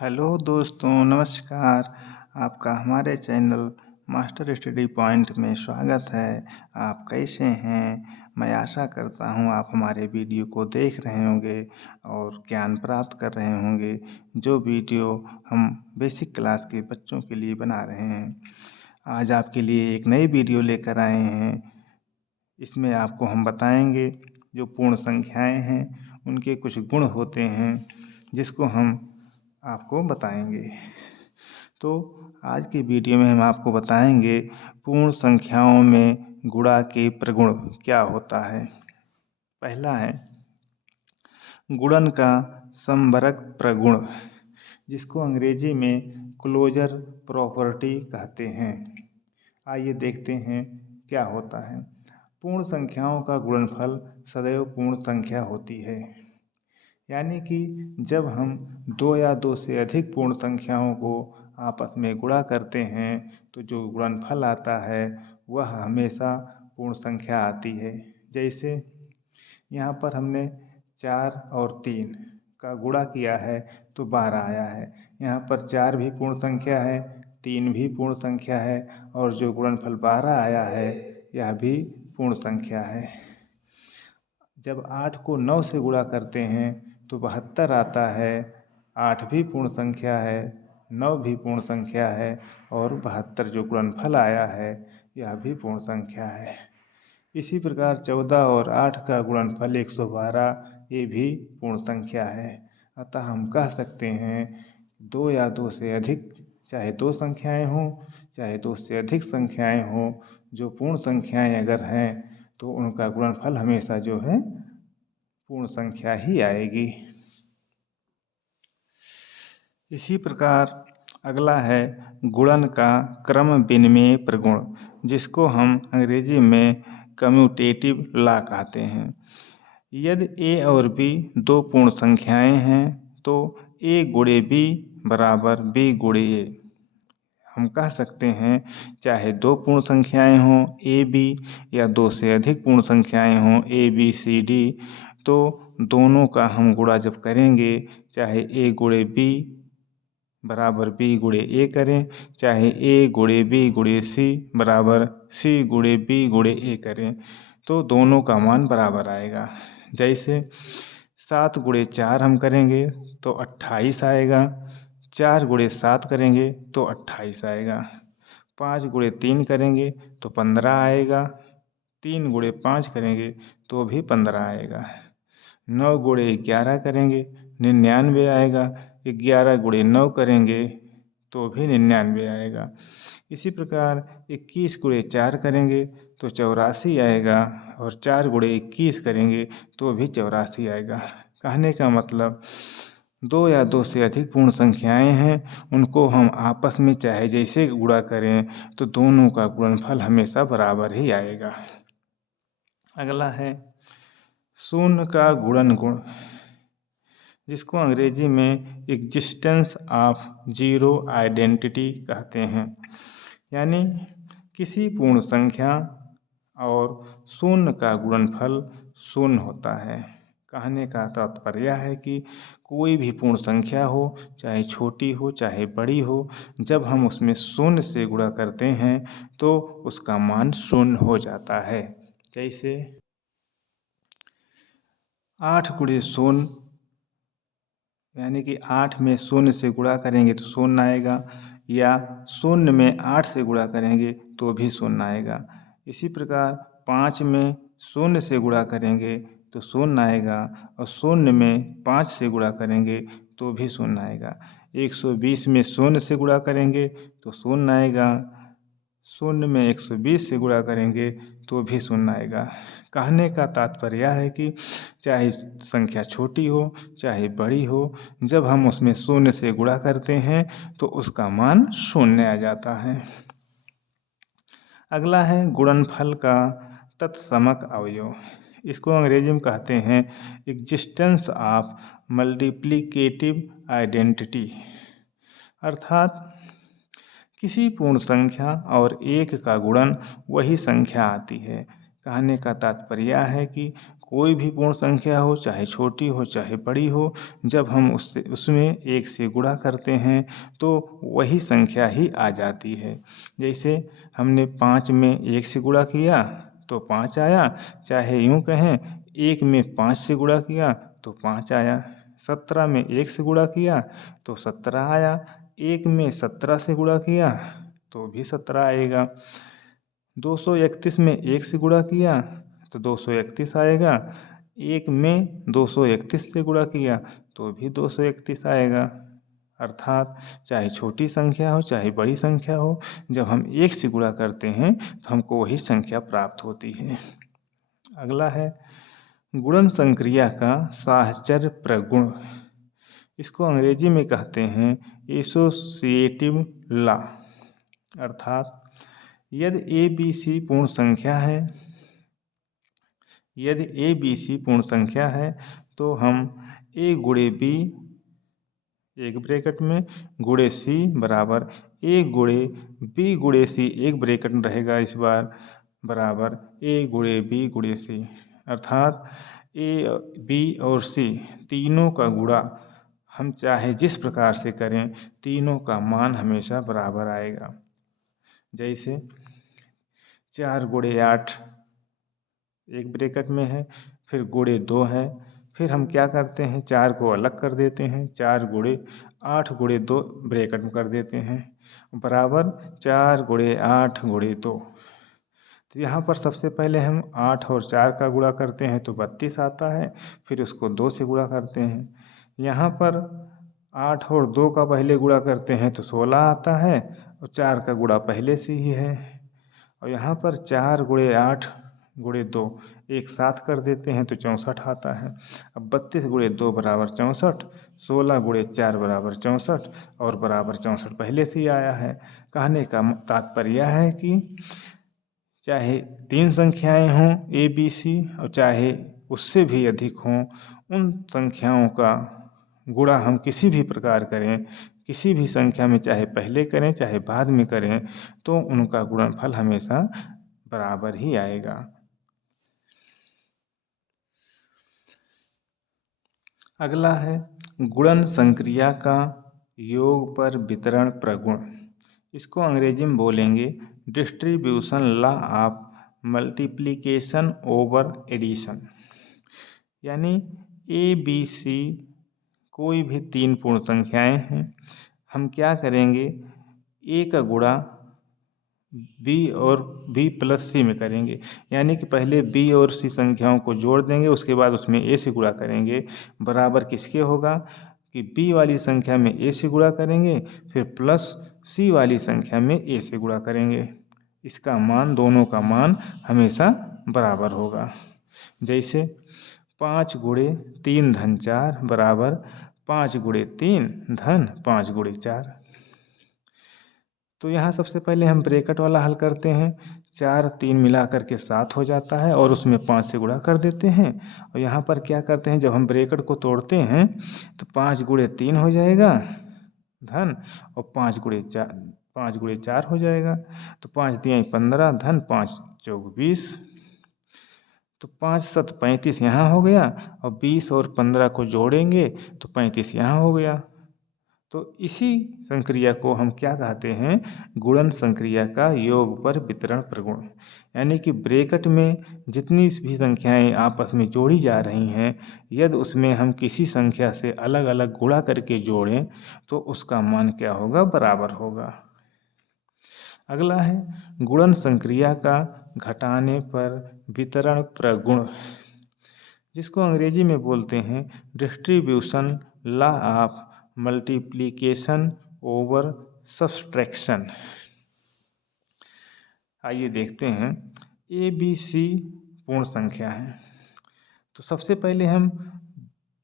Hello दोस्तों, नमस्कार। आपका हमारे चैनल मास्टर स्टडी पॉइंट में स्वागत है। आप कैसे हैं? मैं आशा करता हूँ आप हमारे वीडियो को देख रहे होंगे और ज्ञान प्राप्त कर रहे होंगे। जो वीडियो हम बेसिक क्लास के बच्चों के लिए बना रहे हैं, आज आपके लिए एक नई वीडियो लेकर आए हैं। इसमें आपको हम बताएंगे जो पूर्ण संख्याएं हैं उनके कुछ गुण होते हैं जिसको हम आपको बताएंगे। तो आज की वीडियो में हम आपको बताएंगे पूर्ण संख्याओं में गुणा के प्रगुण क्या होता है। पहला है गुणन का समवरक प्रगुण, जिसको अंग्रेजी में क्लोजर प्रॉपर्टी कहते हैं। आइए देखते हैं क्या होता है। पूर्ण संख्याओं का गुणनफल सदैव पूर्ण संख्या होती है। यानी कि जब हम दो या दो से अधिक पूर्ण संख्याओं को आपस में गुणा करते हैं तो जो गुणनफल आता है वह हमेशा पूर्ण संख्या आती है। जैसे यहाँ पर हमने 4 और 3 का गुणा किया है तो 12 आया है। यहाँ पर 4 भी पूर्ण संख्या है, 3 भी पूर्ण संख्या है और जो गुणनफल 12 आया है यह भी पूर्ण संख्या है। जब 8 को 9 से गुणा करते हैं तो 72 आता है। 8 भी पूर्ण संख्या है, 9 भी पूर्ण संख्या है और 72 जो गुणनफल आया है यह भी पूर्ण संख्या है। इसी प्रकार 14 और 8 का गुणनफल 112 ये भी पूर्ण संख्या है। अतः हम कह सकते हैं दो या दो से अधिक, चाहे दो संख्याएं हों चाहे दो से अधिक संख्याएं हों, जो पूर्ण संख्याएं अगर हैं तो उनका गुणनफल हमेशा जो है पूर्ण संख्या ही आएगी। इसी प्रकार अगला है गुणन का क्रम विनिमय प्रगुण, जिसको हम अंग्रेजी में कम्यूटेटिव लॉ कहते हैं। यदि a और b दो पूर्ण संख्याएं हैं तो a गुणे b बराबर b गुणे a। हम कह सकते हैं चाहे दो पूर्ण संख्याएं हों a b या दो से अधिक पूर्ण संख्याएं हों a b c d, तो दोनों का हम गुणा जब करेंगे चाहे a गुणे b बराबर b गुणे a करें, चाहे a गुणे b गुणे c बराबर c गुणे b गुणे a करें, तो दोनों का मान बराबर आएगा। जैसे 7 गुणे 4 हम करेंगे तो 28 आएगा, 4 गुणे 7 करेंगे तो 28 आएगा, 5 गुणे 3 करेंगे तो 15 आएगा, 3 गुणे 5 करेंगे तो भी 15 आएगा, 9 गुणे 11 करेंगे 99 आएगा, 11 गुणे 9 करेंगे तो भी 99 आएगा। इसी प्रकार 21 गुणे 4 करेंगे तो 84 आएगा और 4 गुणे 21 करेंगे तो भी 84 आएगा। कहने का मतलब दो या दो से अधिक पूर्ण संख्याएं हैं, उनको हम आपस में चाहे जैसे गुणा करें तो दोनों का गुणनफल हमेशा बराबर ही आएगा। अगला है शून्य का गुणन गुण, जिसको अंग्रेजी में एग्जिस्टेंस ऑफ जीरो आइडेंटिटी कहते हैं। यानी किसी पूर्ण संख्या और शून्य का गुणनफल शून्य होता है। कहने का तात्पर्य है कि कोई भी पूर्ण संख्या हो, चाहे छोटी हो चाहे बड़ी हो, जब हम उसमें शून्य से गुणा करते हैं तो उसका मान शून्य हो जाता है। जैसे 8 गुणे शून्य, यानी कि 8 में शून्य से गुणा करेंगे तो शून्य आएगा, या शून्य में 8 से गुणा करेंगे तो भी शून्य आएगा। इसी प्रकार 5 में शून्य से गुणा करेंगे तो शून्य आएगा और शून्य में 5 से गुणा करेंगे तो भी शून्य आएगा। 120 में शून्य से गुणा करेंगे तो शून्य आएगा, शून्य में 120 से गुणा करेंगे तो भी शून्य आएगा। कहने का तात्पर्य है कि चाहे संख्या छोटी हो चाहे बड़ी हो, जब हम उसमें शून्य से गुणा करते हैं तो उसका मान शून्य आ जाता है। अगला है गुणनफल का तत्समक अवयव, इसको अंग्रेजी में कहते हैं एग्जिस्टेंस ऑफ मल्टीप्लिकेटिव आइडेंटिटी। अर्थात किसी पूर्ण संख्या और एक का गुणन वही संख्या आती है। कहने का तात्पर्य है कि कोई भी पूर्ण संख्या हो, चाहे छोटी हो चाहे बड़ी हो, जब हम उसमें 1 से गुणा करते हैं तो वही संख्या ही आ जाती है। जैसे हमने 5 में 1 से गुणा किया तो 5 आया, चाहे यूँ कहें 1 में 5 से गुणा किया तो 5 आया, 17 में 1 से गुणा किया तो 17 आया, 1 में 17 से गुणा किया तो भी 17 आएगा, 231 में 1 से गुणा किया तो 231 आएगा, 1 में 231 से गुणा किया तो भी 231 आएगा। अर्थात चाहे छोटी संख्या हो चाहे बड़ी संख्या हो, जब हम 1 से गुणा करते हैं तो हमको वही संख्या प्राप्त होती है। अगला है गुणन संक्रिया का साहचर्य प्रगुण। इसको अंग्रेजी में कहते हैं एसोसिएटिव लॉ। अर्थात यदि ABC पूर्ण संख्या है, यदि ABC पूर्ण संख्या है तो हम A गुणे B एक ब्रैकेट में गुणे C बराबर A गुणे B गुणे C एक ब्रैकेट में रहेगा इस बार बराबर A गुणे B गुणे C। अर्थात A, B और C तीनों का गुणा हम चाहे जिस प्रकार से करें तीनों का मान हमेशा बराबर आएगा। जैसे 4 गुणे 8 एक ब्रैकेट में है, फिर गुणे 2 है, फिर हम क्या करते हैं 4 को अलग कर देते हैं, 4 गुणे 8 गुणे 2 ब्रैकेट में कर देते हैं बराबर 4 गुणे 8 गुणे 2। तो यहाँ पर सबसे पहले हम 8 और 4 का गुणा करते हैं तो 32 आता है, फिर उसको 2 से गुणा करते हैं। यहाँ पर 8 और 2 का पहले गुणा करते हैं तो 16 आता है और 4 का गुणा पहले से ही है। और यहाँ पर 4 गुणे 8 गुणे 2 एक साथ कर देते हैं तो 64 आता है। अब 32 गुणे 2 बराबर 64, 16 गुणे 4 बराबर 64 और बराबर 64 पहले से ही आया है। कहने का तात्पर्य यह है कि चाहे 3 संख्याएं हों ABC और चाहे उससे भी अधिक हों, उन संख्याओं का गुणा हम किसी भी प्रकार करें, किसी भी संख्या में चाहे पहले करें चाहे बाद में करें तो उनका गुणनफल हमेशा बराबर ही आएगा। अगला है गुणन संक्रिया का योग पर वितरण प्रगुण। इसको अंग्रेजी में बोलेंगे distribution law of multiplication over addition. यानी ABC कोई भी 3 पूर्ण संख्याएं हैं, हम क्या करेंगे A का गुणा B और B प्लस C में करेंगे। यानी कि पहले B और C संख्याओं को जोड़ देंगे, उसके बाद उसमें A से गुणा करेंगे। बराबर किसके होगा कि B वाली संख्या में A से गुणा करेंगे, फिर प्लस C वाली संख्या में A से गुणा करेंगे। इसका मान, दोनों का मान हमेशा बराबर होगा। जैसे 5 गुणे 3 धन 4 बराबर 5 गुणे 3 धन 5 गुणे 4। तो यहाँ सबसे पहले हम ब्रैकेट वाला हल करते हैं। 4 3 मिला करके 7 हो जाता है और उसमें 5 से गुणा कर देते हैं। और यहाँ पर क्या करते हैं, जब हम ब्रैकेट को तोड़ते हैं तो 5 गुणे 3 हो जाएगा धन और 5 गुणे 4 हो जाएगा। तो 5 तियाई 15 धन 5 चौक 20। तो 5 7 35 यहाँ हो गया और 20 और 15 को जोड़ेंगे तो 35 यहाँ हो गया। तो इसी संक्रिया को हम क्या कहते हैं, गुणन संक्रिया का योग पर वितरण प्रगुण। यानी कि ब्रैकेट में जितनी भी संख्याएं आपस में जोड़ी जा रही हैं, यदि उसमें हम किसी संख्या से अलग अलग गुणा करके जोड़ें तो उसका मान क्या होगा, बराबर होगा। अगला है गुणन संक्रिया का घटाने पर वितरण प्रगुण, जिसको अंग्रेजी में बोलते हैं distribution law of multiplication over subtraction. आइए देखते हैं। ABC पूर्ण संख्या है तो सबसे पहले हम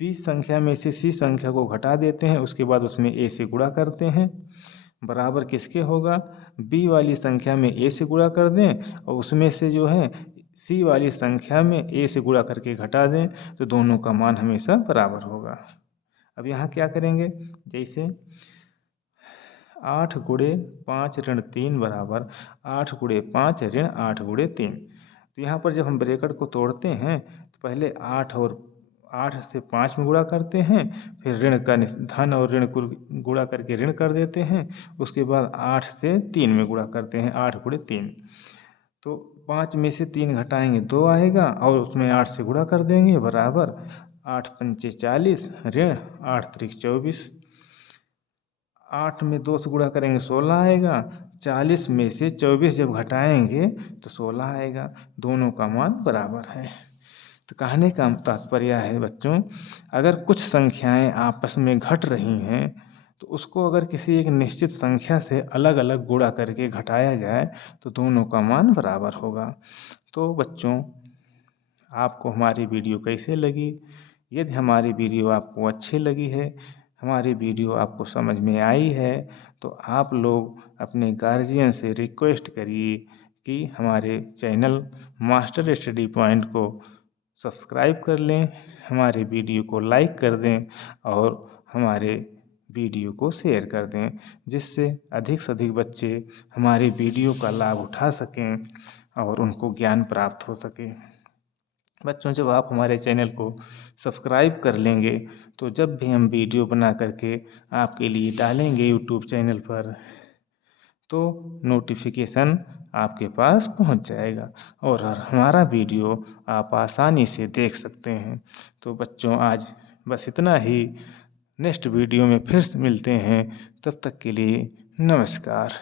B संख्या में से C संख्या को घटा देते हैं, उसके बाद उसमें A से गुणा करते हैं। बराबर किसके होगा, B वाली संख्या में A से गुणा कर दें और उसमें से जो है C वाली संख्या में A से गुणा करके घटा दें तो दोनों का मान हमेशा बराबर होगा। अब यहाँ क्या करेंगे, जैसे 8 गुणे 5 ऋण 3 बराबर 8 गुणे 5 ऋण 8 गुणे 3। तो यहाँ पर जब हम ब्रैकेट को तोड़ते हैं तो पहले 8 से 5 में गुणा करते हैं, फिर ऋण का धन और ऋण को गुणा करके ऋण कर देते हैं, उसके बाद 8 से 3 में गुणा करते हैं, 8 गुणे 3। तो 5 में से 3 घटाएंगे 2 आएगा और उसमें 8 से गुणा कर देंगे, बराबर 8 पंचे 40 ऋण 8 त्रिक 24। 8 में 2 से गुणा करेंगे 16 आएगा, 40 में से 24 जब घटाएंगे तो 16 आएगा, दोनों का मान बराबर है। तो कहने का तात्पर्य है बच्चों, अगर कुछ संख्याएं आपस में घट रही हैं तो उसको अगर किसी एक निश्चित संख्या से अलग अलग गुणा करके घटाया जाए तो दोनों का मान बराबर होगा। तो बच्चों, आपको हमारी वीडियो कैसे लगी? यदि हमारी वीडियो आपको अच्छी लगी है, हमारी वीडियो आपको समझ में आई है, तो आप लोग अपने गार्जियन से रिक्वेस्ट करिए कि हमारे चैनल मास्टर स्टडी पॉइंट को सब्सक्राइब कर लें, हमारे वीडियो को लाइक कर दें और हमारे वीडियो को शेयर कर दें, जिससे अधिक से अधिक बच्चे हमारी वीडियो का लाभ उठा सकें और उनको ज्ञान प्राप्त हो सके। बच्चों, जब आप हमारे चैनल को सब्सक्राइब कर लेंगे तो जब भी हम वीडियो बना करके आपके लिए डालेंगे यूट्यूब चैनल पर तो नोटिफिकेशन आपके पास पहुंच जाएगा और हमारा वीडियो आप आसानी से देख सकते हैं। तो बच्चों, आज बस इतना ही। नेक्स्ट वीडियो में फिर से मिलते हैं, तब तक के लिए नमस्कार।